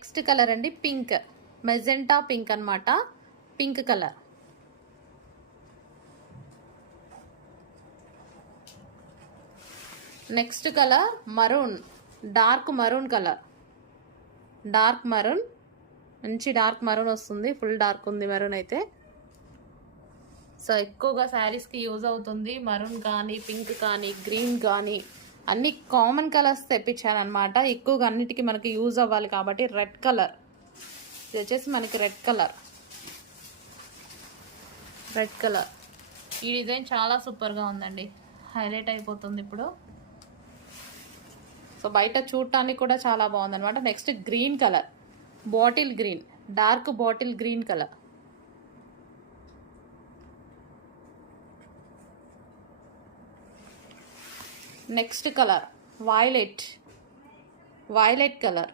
Next colour అండి pink, magenta pink అన్నమాట. Pink colour. Next colour maroon, dark maroon colour. Dark maroon, మంచి dark maroon వస్తుంది. Full dark ఉంది maroon అయితే. So ఎక్కువగా శారీస్కి యూజ్ అవుతుంది. మరూన్ కానీ, పింక్ కానీ, గ్రీన్ కానీ అన్ని కామన్ కలర్స్ తెప్పించానమాట. ఎక్కువగా అన్నిటికీ మనకి యూజ్ అవ్వాలి కాబట్టి. రెడ్ కలర్, ఇది వచ్చేసి మనకి రెడ్ కలర్. రెడ్ కలర్ ఈ డిజైన్ చాలా సూపర్గా ఉందండి, హైలైట్ అయిపోతుంది ఇప్పుడు. సో బయట చూడటానికి కూడా చాలా బాగుందన్నమాట. Next green colour, bottle green, dark bottle green colour. Next colour violet, violet colour.